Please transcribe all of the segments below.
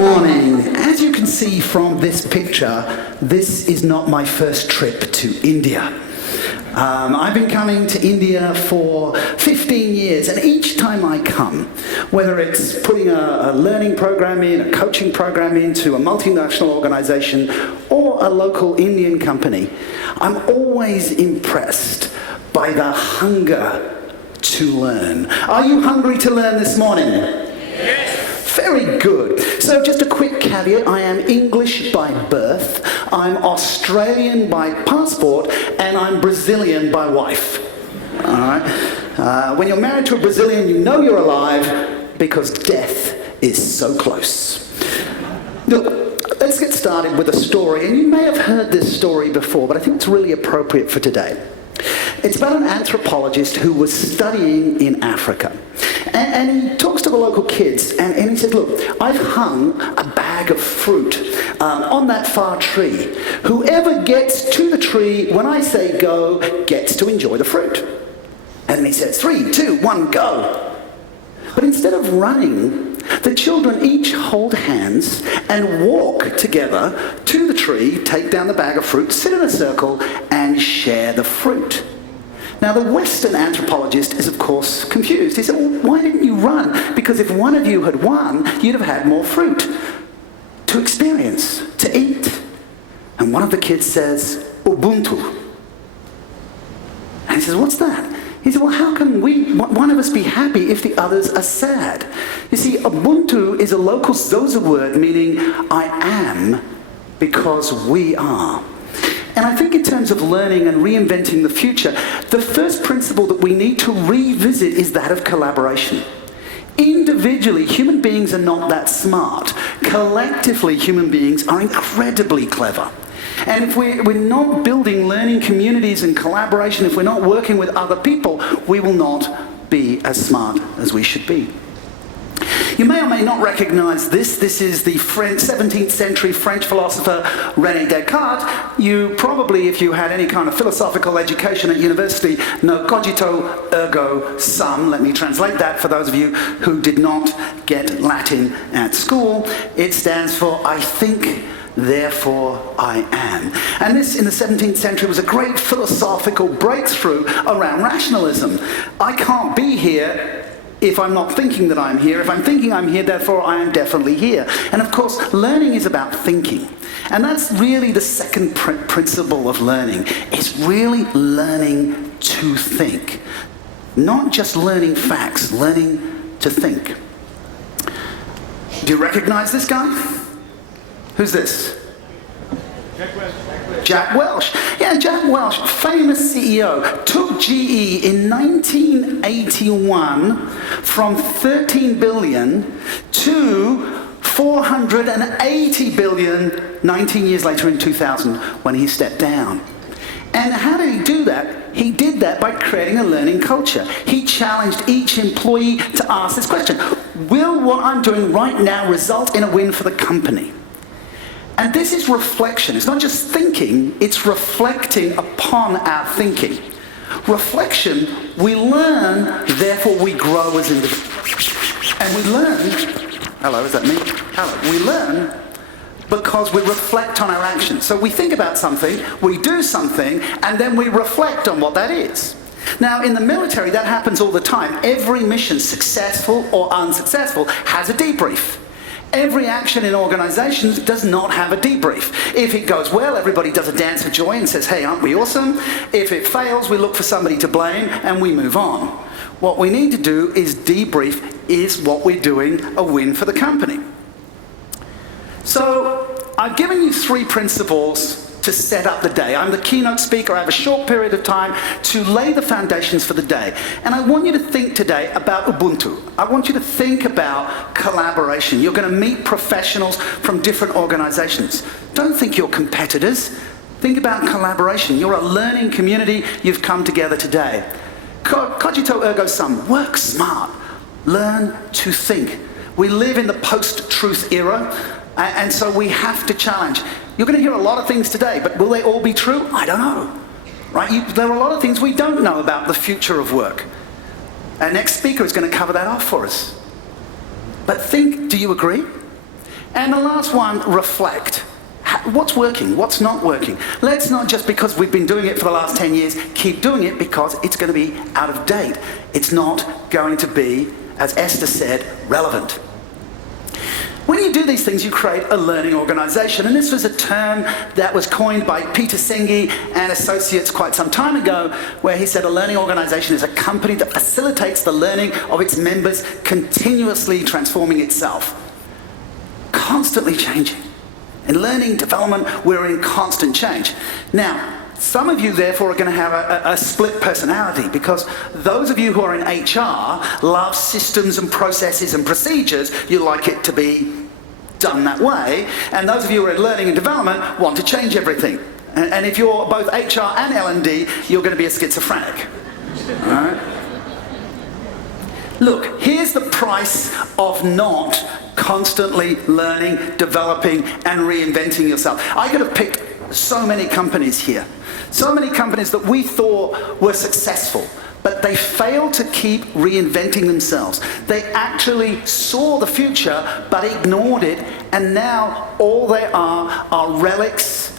morning. As you can see from this picture, this is not my first trip to India. I've been coming to India for 15 years, and each time I come, whether it's putting a learning program in, a coaching program into a multinational organization, or a local Indian company, I'm always impressed by the hunger to learn. Are you hungry to learn this morning? Yes. Very good. So just a quick caveat, I am English by birth, I'm Australian by passport, and I'm Brazilian by wife. All right? When you're married to a Brazilian, you know you're alive because death is so close. Look, let's get started with a story, and you may have heard this story before, but I think it's really appropriate for today. It's about an anthropologist who was studying in Africa. And he talks to the local kids, and he says, look, I've hung a bag of fruit on that far tree. Whoever gets to the tree when I say go gets to enjoy the fruit. And then he says, 3, 2, 1, go. But instead of running, the children each hold hands and walk together to the tree, take down the bag of fruit, sit in a circle, and share the fruit. Now, the Western anthropologist is, of course, confused. He said, well, why didn't you run? Because if one of you had won, you'd have had more fruit to experience, to eat. And one of the kids says, Ubuntu. And he says, what's that? He said, well, how can one of us be happy if the others are sad? You see, Ubuntu is a local Xhosa word meaning I am because we are. And I think in terms of learning and reinventing the future, the first principle that we need to revisit is that of collaboration. Individually, human beings are not that smart. Collectively, human beings are incredibly clever. And if we're not building learning communities and collaboration, if we're not working with other people, we will not be as smart as we should be. You may or may not recognize this. This is the 17th century French philosopher René Descartes. You probably, if you had any kind of philosophical education at university, know cogito ergo sum. Let me translate that for those of you who did not get Latin at school. It stands for I think, therefore I am. And this, in the 17th century, was a great philosophical breakthrough around rationalism. I can't be here if I'm not thinking that I'm here. If I'm thinking I'm here, therefore I am definitely here. And of course, learning is about thinking. And that's really the second principle of learning. It's really learning to think. Not just learning facts, learning to think. Do you recognize this guy? Who's this? Jack Welch. Yeah, Jack Welch, famous CEO, took GE in 1981 from 13 billion to 480 billion 19 years later in 2000 when he stepped down. And how did he do that? He did that by creating a learning culture. He challenged each employee to ask this question: will what I'm doing right now result in a win for the company? And this is reflection. It's not just thinking, it's reflecting upon our thinking. Reflection, we learn, therefore we grow as individuals. And we learn, hello, is that me? Hello. We learn because we reflect on our actions. So we think about something, we do something, and then we reflect on what that is. Now, in the military, that happens all the time. Every mission, successful or unsuccessful, has a debrief. Every action in organizations does not have a debrief. If it goes well, everybody does a dance for joy and says, hey, aren't we awesome? If it fails, we look for somebody to blame and we move on. What we need to do is debrief, is what we're doing a win for the company? So I've given you 3 principles to set up the day. I'm the keynote speaker. I have a short period of time to lay the foundations for the day. And I want you to think today about Ubuntu. I want you to think about collaboration. You're going to meet professionals from different organizations. Don't think you're competitors. Think about collaboration. You're a learning community. You've come together today. Cogito ergo sum. Work smart. Learn to think. We live in the post-truth era, and so we have to challenge. You're going to hear a lot of things today, but will they all be true? I don't know. Right? There are a lot of things we don't know about the future of work. Our next speaker is going to cover that off for us. But think, do you agree? And the last one, reflect. What's working? What's not working? Let's not just because we've been doing it for the last 10 years, keep doing it because it's going to be out of date. It's not going to be, as Esther said, relevant. When you do these things, you create a learning organization. And this was a term that was coined by Peter Senge and associates quite some time ago, where he said a learning organization is a company that facilitates the learning of its members, continuously transforming itself. Constantly changing. In learning, development, we're in constant change. Now, some of you, therefore, are going to have a split personality, because those of you who are in HR love systems and processes and procedures. You like it to be done that way. And those of you who are in learning and development want to change everything. And if you're both HR and L&D, you're going to be a schizophrenic. All right? Look, here's the price of not constantly learning, developing, and reinventing yourself. I could have picked so many companies here. So many companies that we thought were successful, but they failed to keep reinventing themselves. They actually saw the future, but ignored it, and now all they are relics.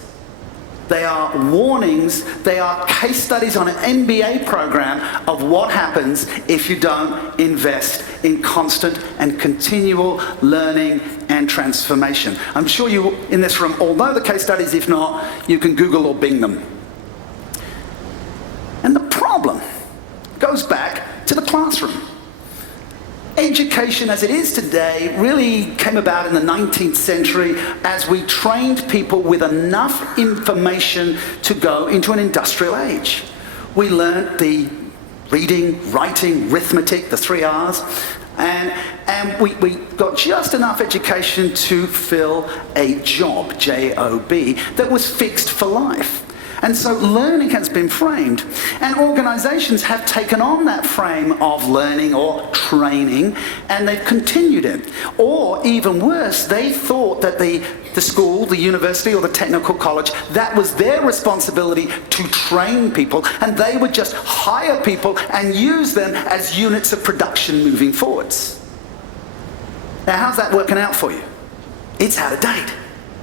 They are warnings, they are case studies on an MBA program of what happens if you don't invest in constant and continual learning and transformation. I'm sure you in this room all know the case studies. If not, you can Google or Bing them. And the problem goes back to the classroom. Education as it is today really came about in the 19th century as we trained people with enough information to go into an industrial age. We learned the reading, writing, arithmetic, the 3 R's, and we got just enough education to fill a job, J-O-B, that was fixed for life. And so learning has been framed, and organizations have taken on that frame of learning or training, and they've continued it. Or even worse, they thought that the school, the university, or the technical college, that was their responsibility to train people, and they would just hire people and use them as units of production moving forwards. Now, how's that working out for you? It's out of date.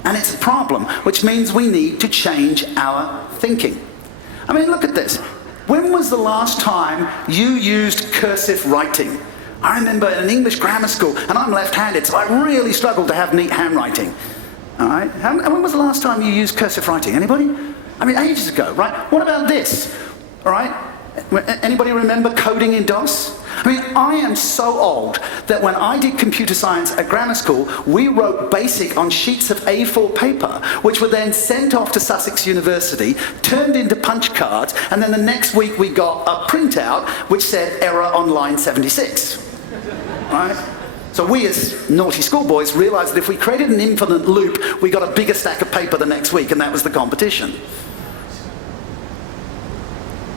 And it's a problem, which means we need to change our thinking. I mean, look at this. When was the last time you used cursive writing? I remember in an English grammar school, and I'm left-handed, so I really struggled to have neat handwriting. All right? When was the last time you used cursive writing? Anybody? I mean, ages ago, right? What about this? All right? Anybody remember coding in DOS? I mean, I am so old that when I did computer science at grammar school, we wrote BASIC on sheets of A4 paper, which were then sent off to Sussex University, turned into punch cards, and then the next week we got a printout which said error on line 76. Right? So we as naughty schoolboys realized that if we created an infinite loop, we got a bigger stack of paper the next week, and that was the competition.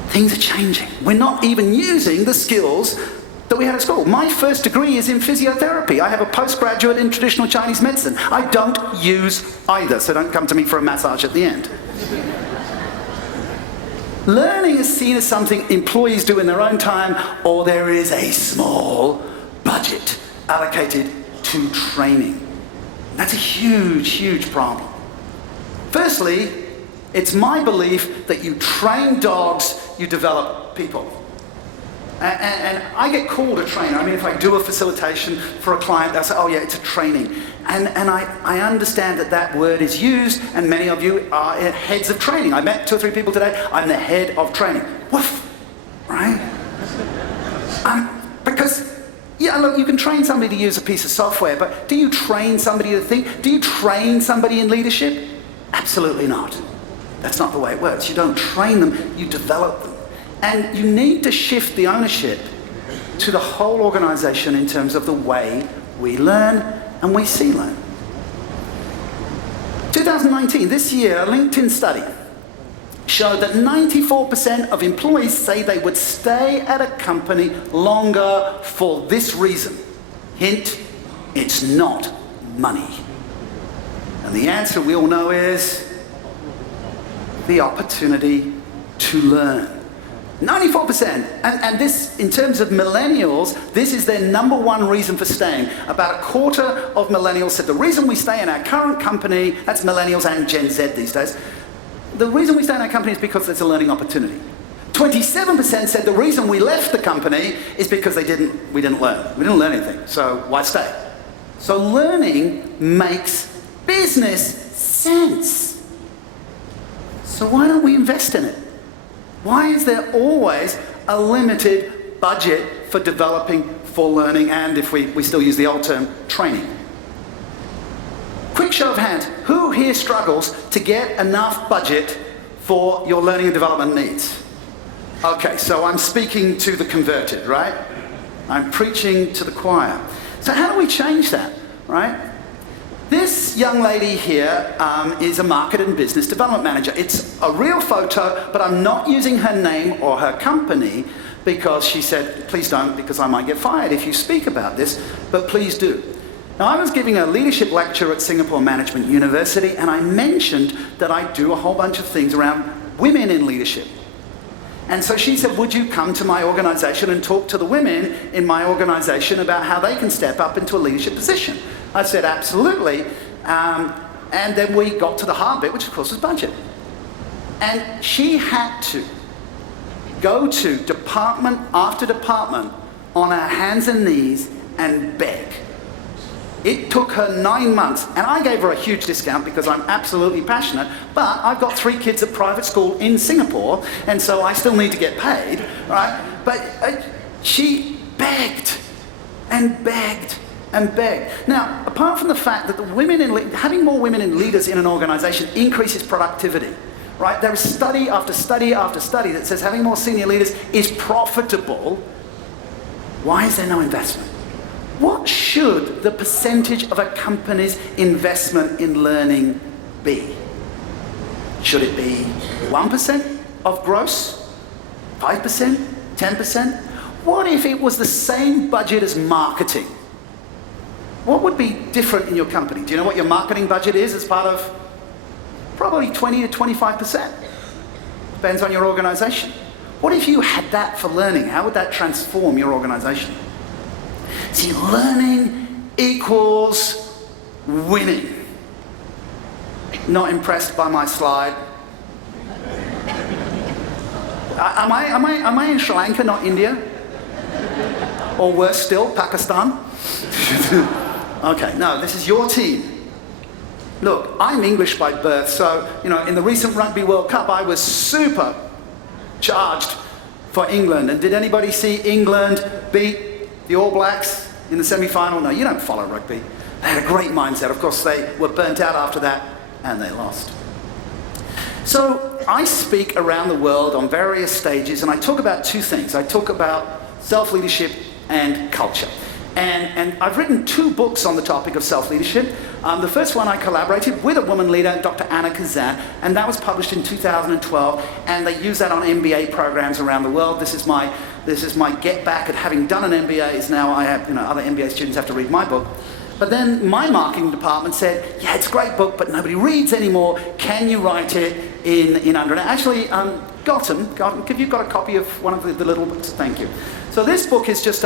Things are changing. We're not even using the skills that we had at school. My first degree is in physiotherapy. I have a postgraduate in traditional Chinese medicine. I don't use either, so don't come to me for a massage at the end. Learning is seen as something employees do in their own time, or there is a small budget allocated to training. That's a huge, huge problem. Firstly, it's my belief that you train dogs, you develop people. And I get called a trainer. I mean, if I do a facilitation for a client, they'll say, oh yeah, it's a training. And I understand that that word is used, and many of you are heads of training. I met 2 or 3 people today. I'm the head of training. Woof, right? Because, yeah, look, you can train somebody to use a piece of software, but do you train somebody to think? Do you train somebody in leadership? Absolutely not. That's not the way it works. You don't train them, you develop them. And you need to shift the ownership to the whole organization in terms of the way we learn and we see learn. 2019, this year, a LinkedIn study showed that 94% of employees say they would stay at a company longer for this reason. Hint, it's not money. And the answer we all know is the opportunity to learn. 94%. And this, in terms of millennials, this is their number one reason for staying. About a quarter of millennials said the reason we stay in our current company, that's millennials and Gen Z these days, the reason we stay in our company is because there's a learning opportunity. 27% said the reason we left the company is because we didn't learn. We didn't learn anything, so why stay? So learning makes business sense. So why don't we invest in it? Why is there always a limited budget for developing, for learning, and if we still use the old term, training? Quick show of hands, who here struggles to get enough budget for your learning and development needs? Okay, so I'm speaking to the converted, right? I'm preaching to the choir. So how do we change that, right? This young lady here is a market and business development manager. It's a real photo, but I'm not using her name or her company because she said, please don't, because I might get fired if you speak about this, but please do. Now, I was giving a leadership lecture at Singapore Management University, and I mentioned that I do a whole bunch of things around women in leadership. And so she said, would you come to my organization and talk to the women in my organization about how they can step up into a leadership position? I said, absolutely. And then we got to the hard bit, which of course was budget. And she had to go to department after department on her hands and knees and beg. It took her 9 months, and I gave her a huge discount because I'm absolutely passionate, but I've got 3 kids at private school in Singapore, and so I still need to get paid, right? But she begged and begged and begged. Now, apart from the fact that having more women in leaders in an organization increases productivity, right? There is study after study after study that says having more senior leaders is profitable. Why is there no investment? What should the percentage of a company's investment in learning be? Should it be 1% of gross? 5%? 10%? What if it was the same budget as marketing? What would be different in your company? Do you know what your marketing budget is as part of? Probably 20 to 25%. Depends on your organization. What if you had that for learning? How would that transform your organization? See, learning equals winning. Not impressed by my slide? Am I in Sri Lanka, not India? Or worse still, Pakistan? Okay, no, this is your team. Look, I'm English by birth, so, in the recent Rugby World Cup, I was super charged for England. And did anybody see England beat the All Blacks in the semi-final? No, you don't follow rugby. They had a great mindset. Of course, they were burnt out after that, and they lost. So I speak around the world on various stages, and I talk about 2 things. I talk about self-leadership and culture. And I've written 2 books on the topic of self-leadership. The first one I collaborated with a woman leader, Dr. Anna Kazan, and that was published in 2012, and they use that on MBA programs around the world. This is my get back at having done an MBA, is now I have, other MBA students have to read my book. But then my marketing department said, yeah, it's a great book, but nobody reads anymore. Can you write it in under? And actually, Gautam, have you got a copy of one of the little books? Thank you. So this book is just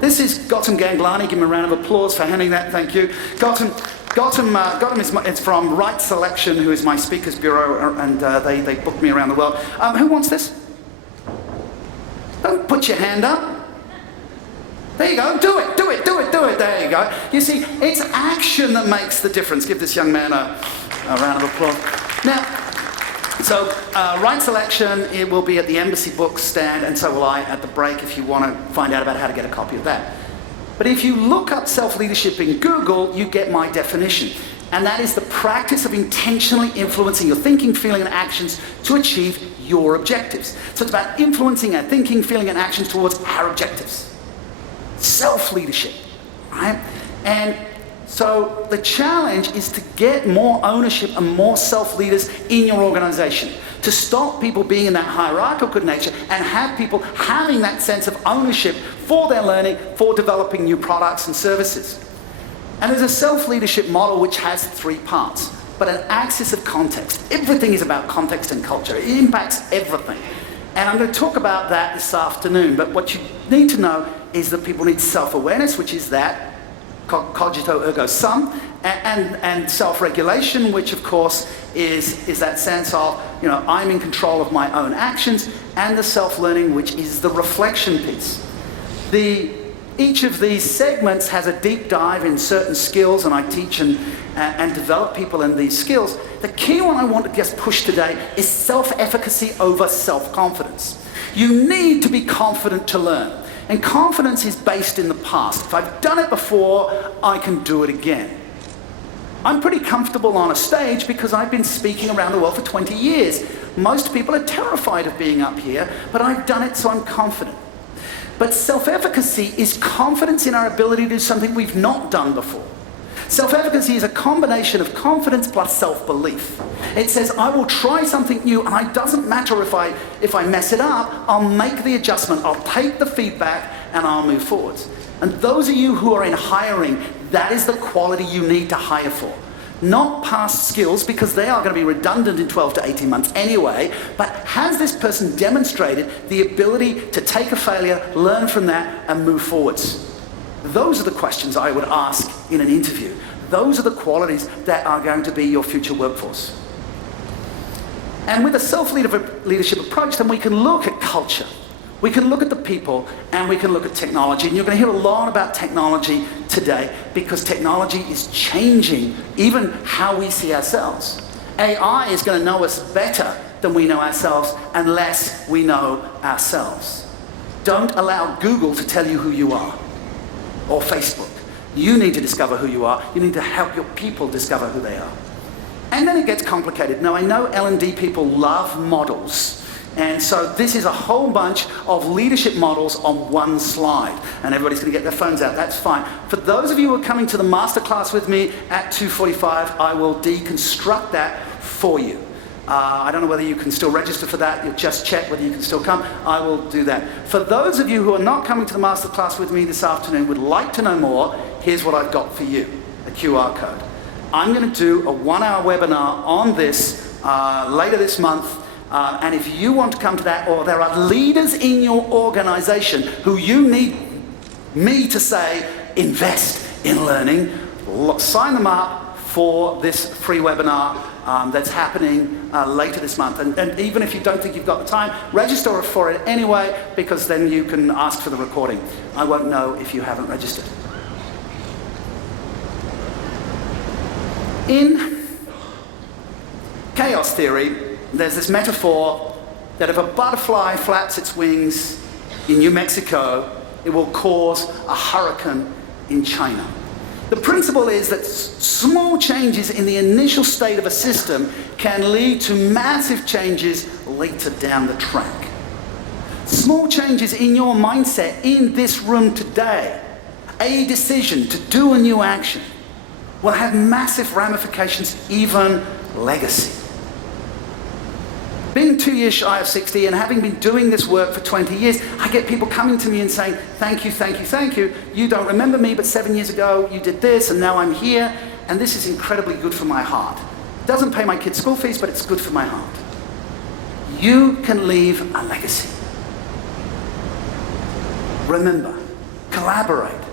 this is Gautam Ganglani. Give him a round of applause for handing that. Thank you. Gautam is from Right Selection, who is my speakers bureau, and they booked me around the world. Who wants this? Don't put your hand up. There you go. Do it. There you go. You see, it's action that makes the difference. Give this young man a round of applause. Now, so Right Selection, it will be at the Embassy Books stand, and so will I at the break if you want to find out about how to get a copy of that. But if you look up self-leadership in Google, you get my definition. And that is the practice of intentionally influencing your thinking, feeling, and actions to achieve your objectives. So it's about influencing our thinking, feeling, and actions towards our objectives. Self-leadership, right? And so the challenge is to get more ownership and more self-leaders in your organization, to stop people being in that hierarchical nature and have people having that sense of ownership for their learning, for developing new products and services. And there's a self-leadership model which has 3 parts, but an axis of context. Everything is about context and culture. It impacts everything. And I'm going to talk about that this afternoon. But what you need to know is that people need self-awareness, which is that, cogito ergo sum, and self-regulation, which of course is that sense of, I'm in control of my own actions, and the self-learning, which is the reflection piece. Each of these segments has a deep dive in certain skills, and I teach and develop people in these skills. The key one I want to just push today is self-efficacy over self-confidence. You need to be confident to learn. And confidence is based in the past. If I've done it before, I can do it again. I'm pretty comfortable on a stage because I've been speaking around the world for 20 years. Most people are terrified of being up here, but I've done it, so I'm confident. But self-efficacy is confidence in our ability to do something we've not done before. Self-efficacy is a combination of confidence plus self-belief. It says, I will try something new, and it doesn't matter if I mess it up, I'll make the adjustment, I'll take the feedback, and I'll move forwards. And those of you who are in hiring, that is the quality you need to hire for. Not past skills, because they are going to be redundant in 12 to 18 months anyway, but has this person demonstrated the ability to take a failure, learn from that, and move forwards? Those are the questions I would ask in an interview. Those are the qualities that are going to be your future workforce. And with a self-leadership approach, then we can look at culture. We can look at the people, and we can look at technology. And you're going to hear a lot about technology today because technology is changing even how we see ourselves. AI is going to know us better than we know ourselves unless we know ourselves. Don't allow Google to tell you who you are, or Facebook. You need to discover who you are. You need to help your people discover who they are. And then it gets complicated. Now, I know L&D people love models. And so this is a whole bunch of leadership models on one slide. And everybody's going to get their phones out. That's fine. For those of you who are coming to the masterclass with me at 2:45, I will deconstruct that for you. I don't know whether you can still register for that. You'll just check whether you can still come. I will do that. For those of you who are not coming to the masterclass with me this afternoon, would like to know more, here's what I've got for you, a QR code. I'm going to do a 1-hour webinar on this later this month. And if you want to come to that, or there are leaders in your organization who you need me to say, invest in learning, sign them up for this free webinar that's happening later this month. And even if you don't think you've got the time, register for it anyway, because then you can ask for the recording. I won't know if you haven't registered. In chaos theory, there's this metaphor that if a butterfly flaps its wings in New Mexico, it will cause a hurricane in China. The principle is that small changes in the initial state of a system can lead to massive changes later down the track. Small changes in your mindset in this room today, a decision to do a new action, will have massive ramifications, even legacy. Being 2 years shy of 60 and having been doing this work for 20 years, I get people coming to me and saying, thank you, thank you, thank you. You don't remember me, but 7 years ago you did this, and now I'm here, and this is incredibly good for my heart. It doesn't pay my kids' school fees, but it's good for my heart. You can leave a legacy. Remember, collaborate,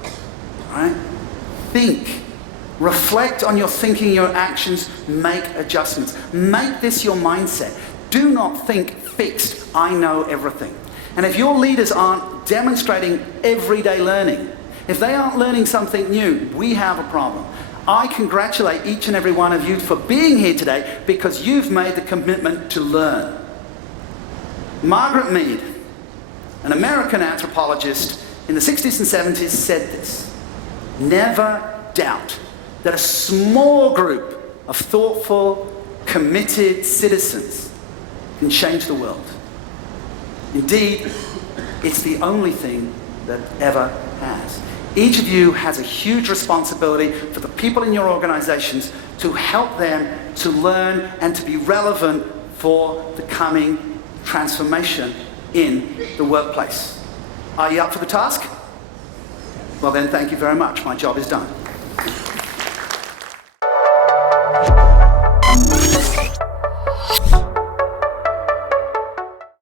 right? Think. Reflect on your thinking, your actions, make adjustments. Make this your mindset. Do not think fixed, I know everything. And if your leaders aren't demonstrating everyday learning, if they aren't learning something new, we have a problem. I congratulate each and every one of you for being here today because you've made the commitment to learn. Margaret Mead, an American anthropologist in the 60s and 70s, said this: never doubt that a small group of thoughtful, committed citizens can change the world. Indeed, it's the only thing that ever has. Each of you has a huge responsibility for the people in your organizations to help them to learn and to be relevant for the coming transformation in the workplace. Are you up for the task? Well then, thank you very much. My job is done.